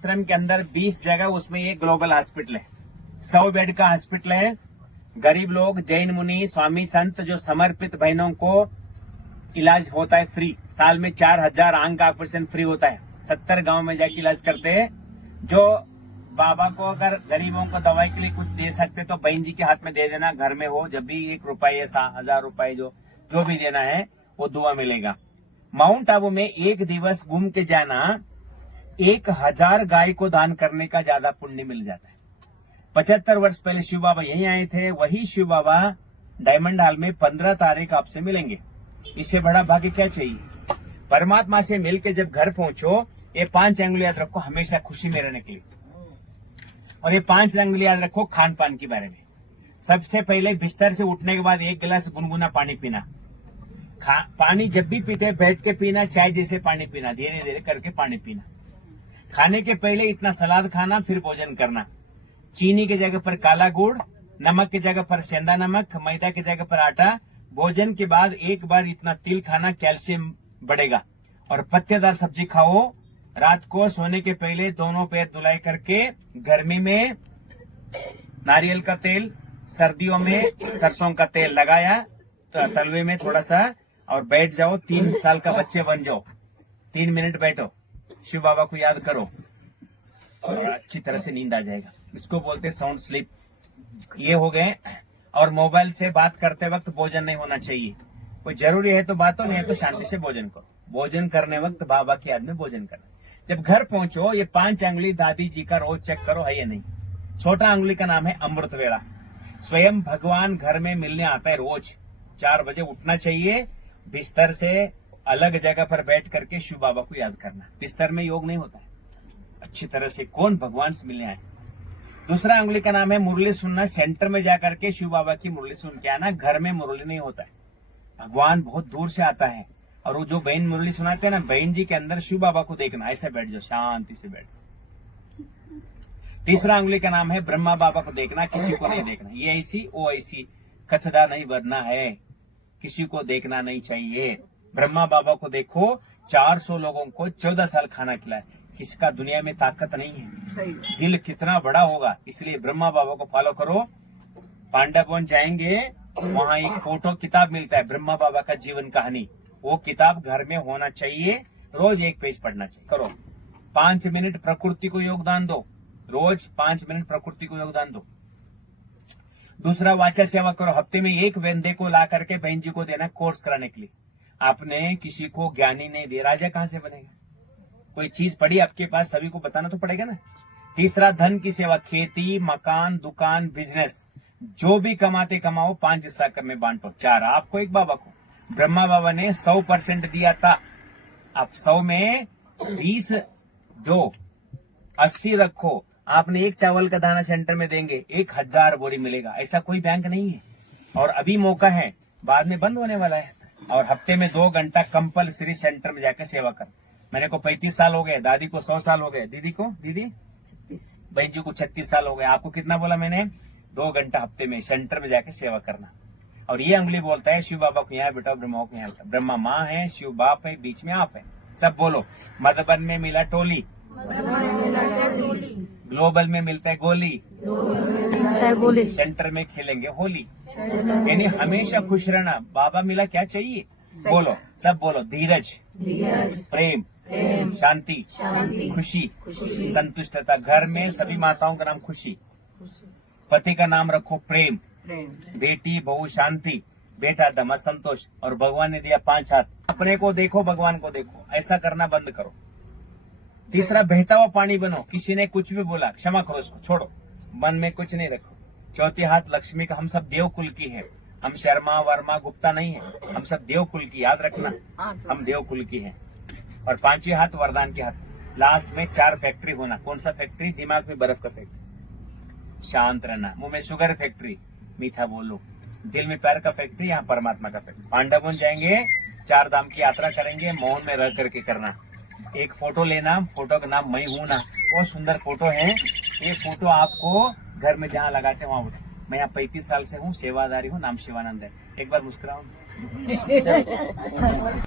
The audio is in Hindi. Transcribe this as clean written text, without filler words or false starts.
आश्रम के अंदर 20 जगह, उसमें एक ग्लोबल हॉस्पिटल है, 100 बेड का हॉस्पिटल है। गरीब लोग, जैन मुनि, स्वामी संत जो समर्पित बहनों को इलाज होता है फ्री। साल में 4000 आंख का ऑपरेशन फ्री होता है। 70 गांव में जाके इलाज करते हैं। जो बाबा को अगर गरीबों को दवाई के लिए कुछ दे सकते तो बहन जी के हाथ में दे देना। घर में हो जब भी 1 रुपये, 1000 रुपये जो भी देना है वो दुआ मिलेगा। माउंट आबू में एक दिवस घूम के जाना, 1000 गाय को दान करने का ज्यादा पुण्य मिल जाता है। 75 वर्ष पहले शिव बाबा यहीं आए थे। वही शिव बाबा डायमंड हॉल में 15 तारीख आपसे मिलेंगे। इससे बड़ा भाग्य क्या चाहिए। परमात्मा से मिलके जब घर पहुंचो, ये 5 अंगुल याद रखो हमेशा खुशी में रहने के लिए। और ये 5 अंगुल याद रखो खान पान के बारे में। सबसे पहले बिस्तर से उठने के बाद 1 गिलास गुनगुना पानी पीना। पानी जब भी पीते बैठ के पीना, चाय जैसे पानी पीना, धीरे धीरे करके पानी पीना। खाने के पहले इतना सलाद खाना, फिर भोजन करना। चीनी की जगह पर काला गुड़, नमक की जगह पर सेंधा नमक, मैदा की जगह पर आटा। भोजन के बाद एक बार इतना तिल खाना, कैल्शियम बढ़ेगा। और पत्तेदार सब्जी खाओ। रात को सोने के पहले दोनों पैर धुलाई करके, गर्मी में नारियल का तेल, सर्दियों में सरसों का तेल लगाया तो तलवे में थोड़ा सा, और बैठ जाओ। 3 साल का बच्चे बन जाओ। 3 मिनट बैठो, शिव बाबा को याद करो और अच्छी तरह से नींद आ जाएगा। इसको बोलते साउंड स्लीप। ये हो गए। और मोबाइल से बात करते वक्त भोजन नहीं होना चाहिए। कोई जरूरी है तो बात हो, नहीं है तो शांति से भोजन करो। भोजन करने वक्त बाबा की याद में भोजन करना। जब घर पहुंचो, ये 5 अंगुली दादी जी का रोज चेक करो है या नहीं। छोटा अंगुली का नाम है अमृत वेला। स्वयं भगवान घर में मिलने आता है। रोज 4 बजे उठना चाहिए। बिस्तर से अलग जगह पर बैठ करके शिव बाबा को याद करना। बिस्तर में योग नहीं होता है। अच्छी तरह से कौन भगवान से मिलने आए। दूसरा अंगुली का नाम है मुरली सुनना। सेंटर में जाकर के शिव बाबा की मुरली सुन के आना। घर में मुरली नहीं होता है। भगवान बहुत दूर से आता है। और वो जो बहन मुरली सुनाते हैं ना, बहन जी के अंदर शिव बाबा को देखना। ऐसे बैठ जाओ, शांति से बैठ। तीसरा अंगुली का नाम है ब्रह्मा बाबा को देखना, किसी को नहीं देखना। ये ऐसी वो ऐसी कचड़ा नहीं बनना है, किसी को देखना नहीं चाहिए। ब्रह्मा बाबा को देखो। 400 लोगों को 14 साल खाना खिलाए। किसका दुनिया में ताकत नहीं है। दिल कितना बड़ा होगा। इसलिए ब्रह्मा बाबा को फॉलो करो। पांडवन जाएंगे, वहाँ एक फोटो किताब मिलता है, ब्रह्मा बाबा का जीवन कहानी। वो किताब घर में होना चाहिए। रोज 1 पेज पढ़ना चाहिए। करो। 5 मिनट प्रकृति को योगदान दो। रोज 5 मिनट प्रकृति को योगदान दो। दूसरा, वाचा सेवा करो। हफ्ते में 1 वेंदे को ला करके बहन जी को देना कोर्स कराने के लिए। आपने किसी को ज्ञानी नहीं दिया, राजा कहां से बनेगा। कोई चीज पड़ी आपके पास, सभी को बताना तो पड़ेगा ना। तीसरा, धन की सेवा। खेती, मकान, दुकान, बिजनेस, जो भी कमाते कमाओ 5 हिस्सा में बांटो। 4 आपको, 1 बाबा को। ब्रह्मा बाबा ने 100% दिया था। आप 100 में 20 दो, 80 रखो। आपने 1 चावल का दाना सेंटर में देंगे, 1000 बोरी मिलेगा। ऐसा कोई बैंक नहीं है। और अभी मौका है, बाद में बंद होने वाला है। और हफ्ते में 2 घंटा कंपलसरी सेंटर में जाकर सेवा कर। मेरे को 35 साल हो गए, दादी को 100 साल हो गए, दीदी बहन जी को 36 साल हो गए। आपको कितना बोला मैंने? 2 घंटा हफ्ते में सेंटर में जाके सेवा करना। और ये अंगुली बोलता है शिव बाबा को यहाँ बेटा, ब्रह्मा को यहाँ बेटा। ब्रह्मा माँ है, शिव बाप है, बीच में आप है। सब बोलो। मधुबन में मिला टोली, ग्लोबल में मिलता है गोली, सेंटर में खेलेंगे होली। यानी हमेशा खुश रहना। बाबा मिला क्या चाहिए, बोलो, सब बोलो। धीरज, प्रेम, शांति, खुशी, संतुष्टता। घर में सभी माताओं का नाम खुशी। पति का नाम रखो प्रेम। बेटी बहू शांति, बेटा दमा संतोष। और भगवान ने दिया 5 हाथ। अपने को देखो, भगवान को देखो। ऐसा करना बंद करो। तीसरा, बहता हुआ पानी बनो। किसी ने कुछ भी बोला, क्षमा करो, उसको छोड़ो, मन में कुछ नहीं रखो। चौथी हाथ लक्ष्मी का। हम सब देव कुल की है। हम शर्मा वर्मा गुप्ता नहीं है, हम सब देव कुल की, याद रखना, हम देव कुल की है। और 5वीं हाथ वरदान के हाथ। लास्ट में 4 फैक्ट्री होना। कौन सा फैक्ट्री? दिमाग में बर्फ का फैक्ट्री, शांत रहना। मुंह में शुगर फैक्ट्री, मीठा बोलो। दिल में प्यार का फैक्ट्री, यहाँ परमात्मा का फैक्ट्री। पांडवन जाएंगे, 4 धाम की यात्रा करेंगे, मौन में रह करके करना। एक फोटो लेना, फोटो का नाम मैं हूं ना। बहुत सुंदर फोटो है। ये फोटो आपको घर में जहाँ लगाते हैं वहां। मैं यहाँ 35 साल से हूँ, सेवादारी हूँ, नाम शिवानंद है। एक बार मुस्कुराओ।